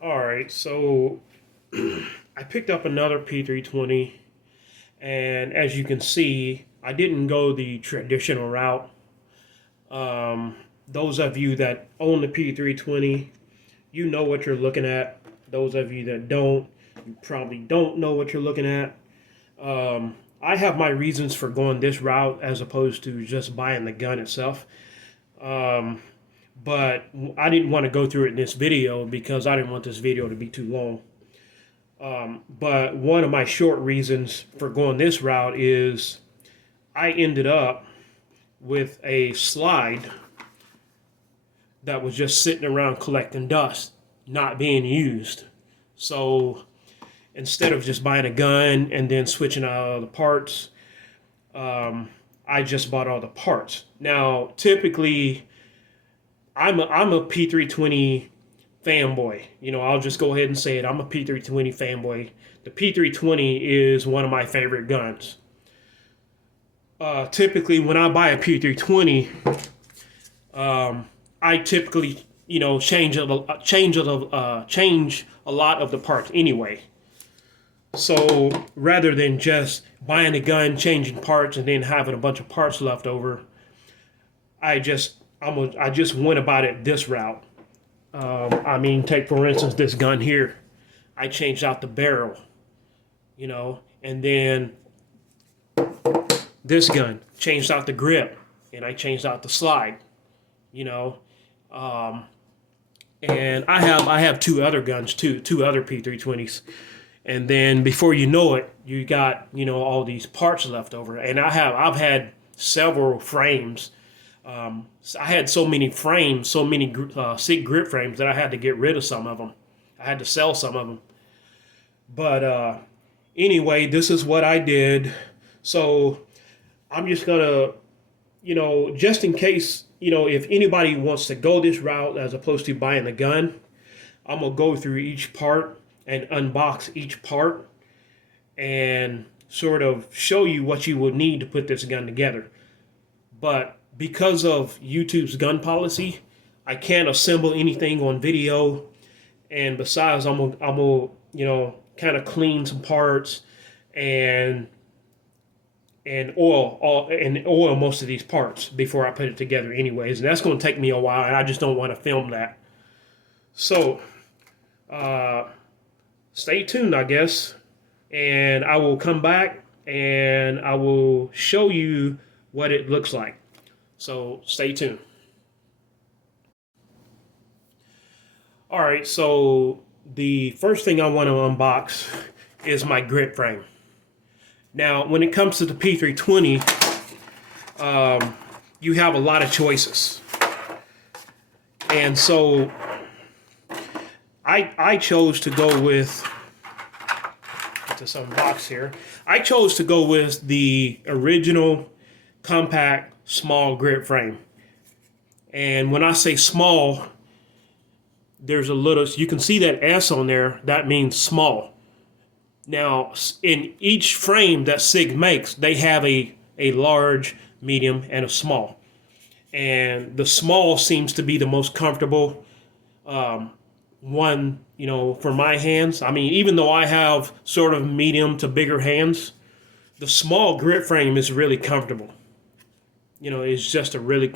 All right, so I picked up another P320, and as you can see, I didn't go the traditional route. Um, those of you that own the P320, you know what you're looking at. Those of you that don't, you probably don't know what you're looking at. I have my reasons for going this route as opposed to just buying the gun itself. Um, but I didn't want to go through it in this video because I didn't want this video to be too long. But one of my short reasons for going this route is I ended up with a slide that was just sitting around collecting dust, not being used. So instead of just buying a gun and then switching out all the parts, I just bought all the parts. Now, typically, I'm a P320 fanboy. You know, I'll just go ahead and say it. I'm a P320 fanboy. The P320 is one of my favorite guns. Typically, when I buy a P320, I typically, change a lot of the parts anyway. So rather than just buying a gun, changing parts, and then having a bunch of parts left over, I just went about it this route. Take for instance this gun here. I changed out the barrel, and then this gun changed out the grip, and I changed out the slide, you know. And I have two other guns too, two other P320s, and then before you know it, you got all these parts left over, and I've had several frames. I had so many frames, so many SIG grip frames that I had to get rid of some of them. I had to sell some of them. But anyway, this is what I did. So I'm just gonna, just in case, if anybody wants to go this route as opposed to buying the gun, I'm gonna go through each part and unbox each part and sort of show you what you will need to put this gun together. But because of YouTube's gun policy, I can't assemble anything on video. And besides, I'm gonna kind of clean some parts and oil most of these parts before I put it together anyways. And that's going to take me a while, and I just don't want to film that. So stay tuned, I guess, and I will come back and I will show you what it looks like. So stay tuned. All right, so the first thing I want to unbox is my grip frame. Now, when it comes to the P320, you have a lot of choices. And so I chose to go with, get this unbox here, I chose to go with the original compact small grip frame. And when I say small, there's a little, you can see that S on there, that means small. Now, in each frame that SIG makes, they have a large, medium, and a small. And the small seems to be the most comfortable one, for my hands. I mean, even though I have sort of medium to bigger hands, the small grip frame is really comfortable. It's just a really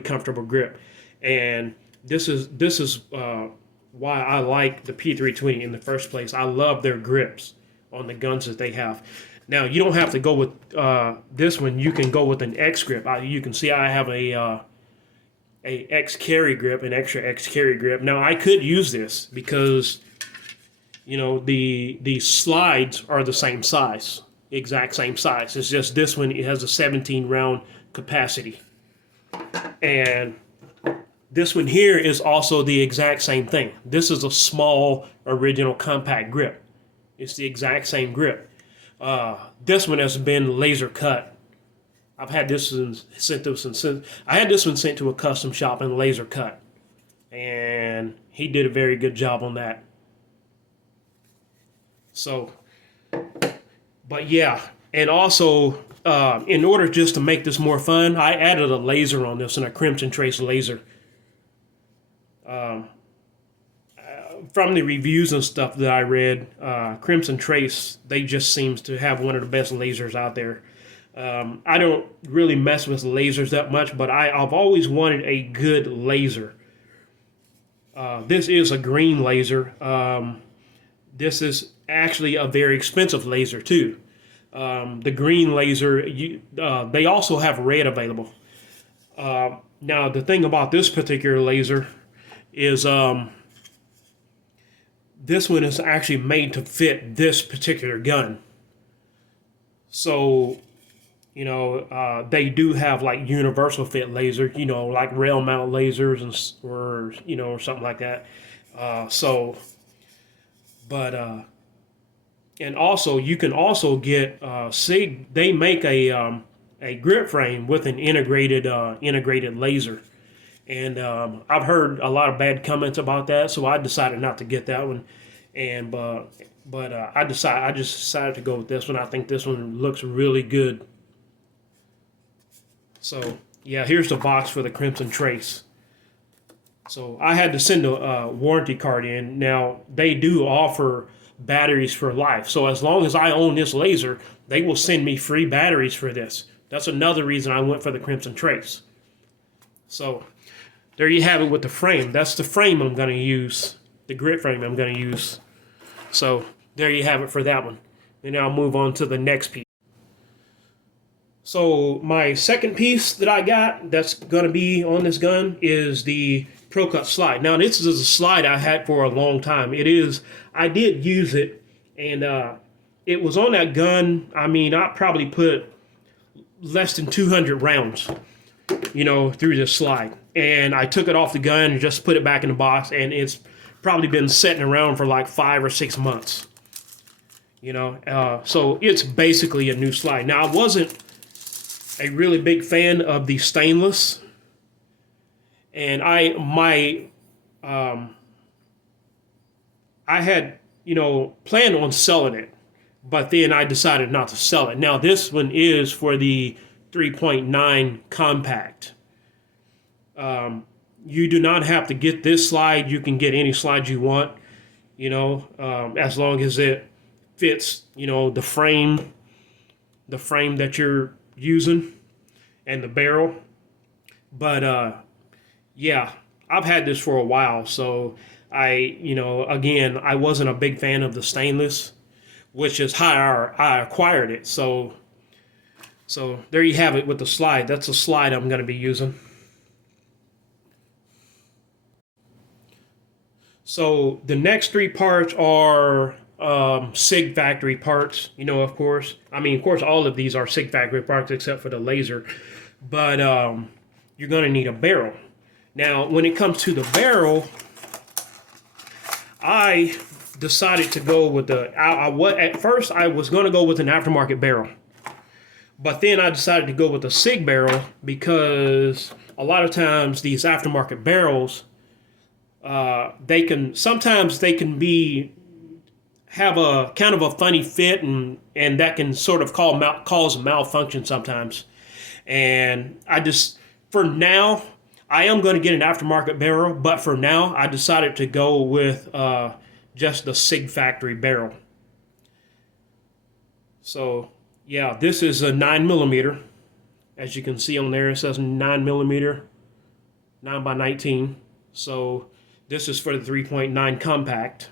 comfortable grip. And this is why I like the P320 in the first place. I love their grips on the guns that they have. Now, you don't have to go with this one. You can go with an X grip. You can see I have a X carry grip, an extra X carry grip. Now, I could use this because the slides are the same size, exact same size. It's just this one, it has a 17 round capacity, and this one here is also the exact same thing. This is a small original compact grip. It's the exact same grip. This one has been laser cut. I've had this one sent to a custom shop and laser cut, and he did a very good job on that. So, but yeah, and also in order just to make this more fun, I added a laser on this, and a Crimson Trace laser. from the reviews and stuff that I read, Crimson Trace, they just seems to have one of the best lasers out there. I don't really mess with lasers that much, but I've always wanted a good laser. This is a green laser. This is actually a very expensive laser too. The green laser, they also have red available. Now the thing about this particular laser is this one is actually made to fit this particular gun. So, you know, they do have like universal fit laser, you know, like rail mount lasers or you know, or something like that. And also you can also get SIG. They make a grip frame with an integrated laser. And I've heard a lot of bad comments about that, so I decided not to get that one. And I just decided to go with this one. I think this one looks really good. So yeah, here's the box for the Crimson Trace. So I had to send a warranty card in. Now they do offer batteries for life. So as long as I own this laser, they will send me free batteries for this. That's another reason I went for the Crimson Trace. So there you have it with the frame. That's the frame I'm going to use, the grip frame I'm going to use. So there you have it for that one. And now I'll move on to the next piece. So my second piece that I got that's going to be on this gun is the Pro Cut slide. Now this is a slide I had for a long time. I did use it, and it was on that gun. I mean, I probably put less than 200 rounds, you know, through this slide. And I took it off the gun and just put it back in the box, and it's probably been sitting around for like 5 or 6 months. You know, so it's basically a new slide. Now, I wasn't a really big fan of the stainless, and I had, you know, planned on selling it, but then I decided not to sell it. Now, this one is for the 3.9 compact. You do not have to get this slide. You can get any slide you want, you know, as long as it fits, you know, the frame that you're using and the barrel. But yeah, I've had this for a while, so you know, again, I wasn't a big fan of the stainless, which is how I acquired it. So there you have it with the slide. That's a slide I'm going to be using. So the next three parts are SIG factory parts, you know, of course. I mean, of course, all of these are SIG factory parts except for the laser. But you're going to need a barrel. Now, when it comes to the barrel, I decided to go with at first I was going to go with an aftermarket barrel. But then I decided to go with a SIG barrel because a lot of times these aftermarket barrels, they can have a kind of a funny fit, and that can sort of cause malfunction sometimes. And for now, I am going to get an aftermarket barrel, but for now, I decided to go with just the SIG factory barrel. So yeah, this is a 9mm. As you can see on there, it says 9mm, 9x19. So this is for the 3.9 compact.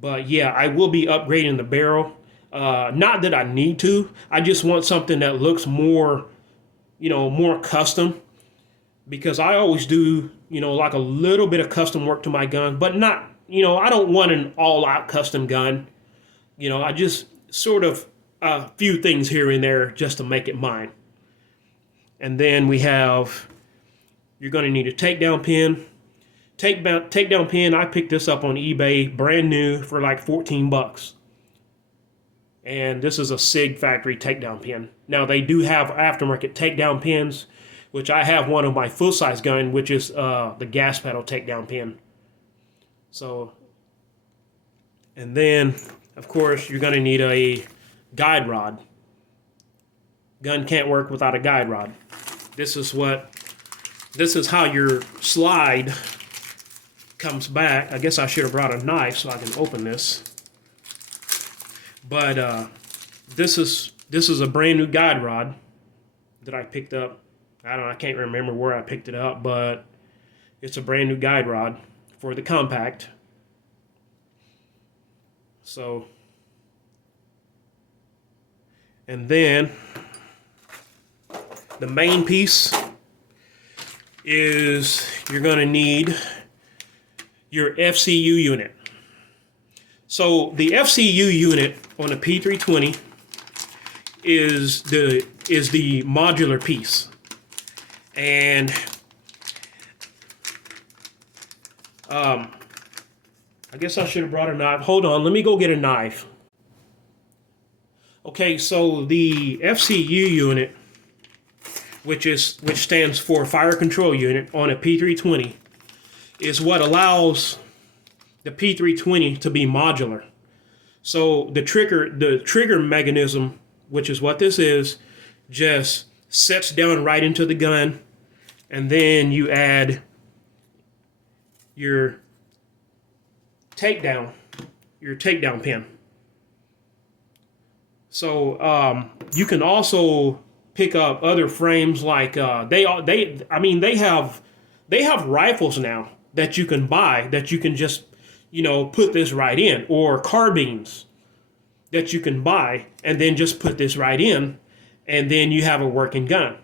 But yeah, I will be upgrading the barrel. Not that I need to. I just want something that looks more, you know, more custom. Because I always do, you know, like a little bit of custom work to my gun. But not, you know, I don't want an all-out custom gun. You know, I just sort of a few things here and there just to make it mine. And then you're going to need a takedown pin. Takedown pin, I picked this up on eBay, brand new, for like $14. And this is a SIG factory takedown pin. Now, they do have aftermarket takedown pins, which I have one of my full-size gun, which is the gas pedal takedown pin. So, and then, of course, you're going to need a guide rod. Gun can't work without a guide rod. This is how your slide comes back. I guess I should have brought a knife so I can open this. But this is a brand new guide rod that I picked up. I can't remember where I picked it up, but it's a brand new guide rod for the compact. So, and then the main piece is you're going to need your FCU unit. So the FCU unit on a P320 is the modular piece. And I guess I should have brought a knife. Hold on, let me go get a knife. Okay, so the FCU unit, which stands for Fire Control Unit on a P320, is what allows the P320 to be modular. So the trigger mechanism, which is what this is, just sets down right into the gun, and then you add your takedown pin. So you can also pick up other frames like they have rifles now that you can buy that you can just put this right in, or carbines that you can buy and then just put this right in, and then you have a working gun.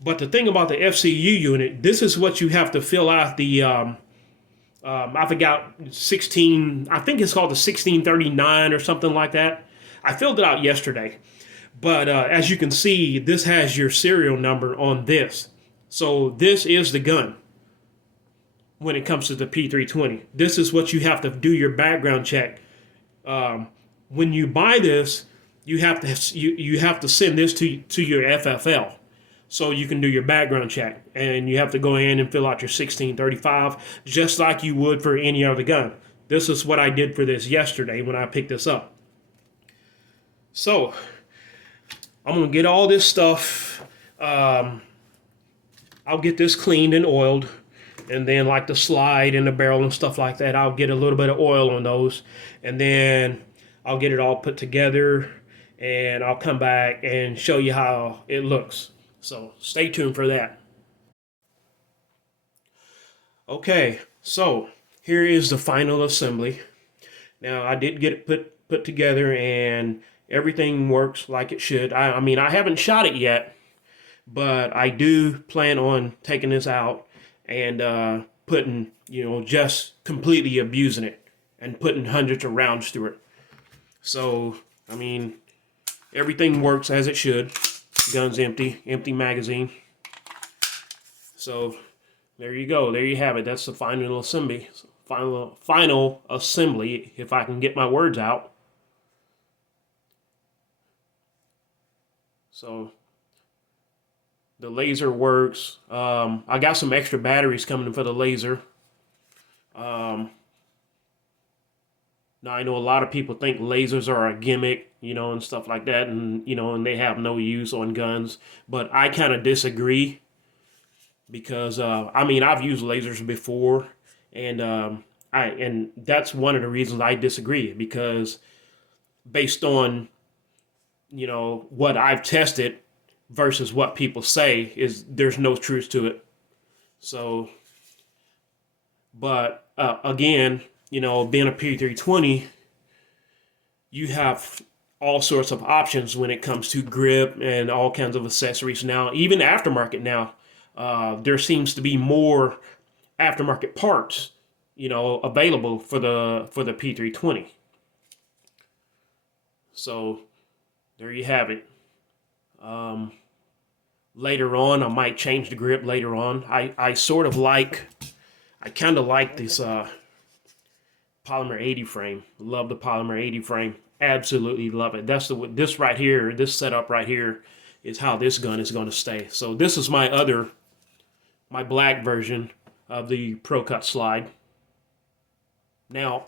But the thing about the FCU unit, this is what you have to fill out the I forgot 16. I think it's called the 1639 or something like that. I filled it out yesterday, but as you can see, this has your serial number on this. So this is the gun when it comes to the P320. This is what you have to do your background check. When you buy this, you have to send this to your FFL, so you can do your background check, and you have to go in and fill out your 1635 just like you would for any other gun. This is what I did for this yesterday when I picked this up. So I'm gonna get all this stuff. I'll get this cleaned and oiled, and then like the slide and the barrel and stuff like that, I'll get a little bit of oil on those, and then I'll get it all put together, and I'll come back and show you how it looks. So stay tuned for that. Okay, so here is the final assembly. Now I did get it put together, and everything works like it should. I mean, I haven't shot it yet, but I do plan on taking this out and putting, just completely abusing it and putting hundreds of rounds through it. So, I mean, everything works as it should. Gun's empty magazine. So, there you go. There you have it. That's the final assembly. Final assembly, if I can get my words out. So, the laser works. I got some extra batteries coming for the laser. Now I know a lot of people think lasers are a gimmick, and stuff like that, and and they have no use on guns. But I kind of disagree, because I've used lasers before, and that's one of the reasons I disagree, because based on what I've tested versus what people say, is there's no truth to it. So, but again, being a P320, you have all sorts of options when it comes to grip and all kinds of accessories now. Even aftermarket now, there seems to be more aftermarket parts, available for the P320. So there you have it. Later on, I might change the grip later on. I kind of like this polymer 80 frame. Love the polymer 80 frame. Absolutely love it. That's this right here, this setup right here is how this gun is going to stay. So this is my black version of the Pro Cut slide. Now,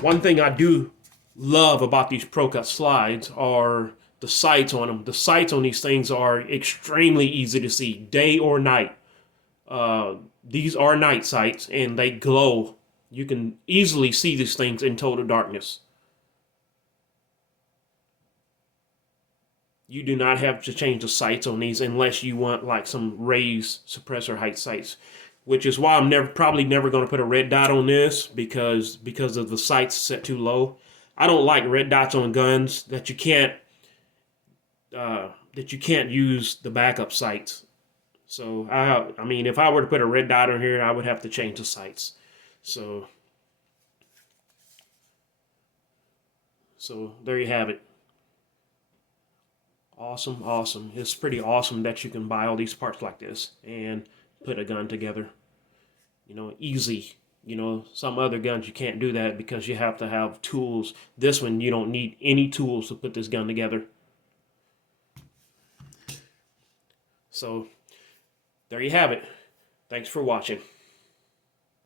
one thing I do love about these Pro Cut slides are the sights on them. The sights on these things are extremely easy to see, day or night. These are night sights and they glow. You can easily see these things in total darkness. You do not have to change the sights on these unless you want like some raised suppressor height sights, which is why I'm probably never going to put a red dot on this because of the sights set too low. I don't like red dots on guns that you can't use the backup sights. So I mean, if I were to put a red dot on here, I would have to change the sights. So there you have it. Awesome, awesome. It's pretty awesome that you can buy all these parts like this and put a gun together. You know, easy. You know, some other guns you can't do that because you have to have tools. This one, you don't need any tools to put this gun together. So there you have it. Thanks for watching.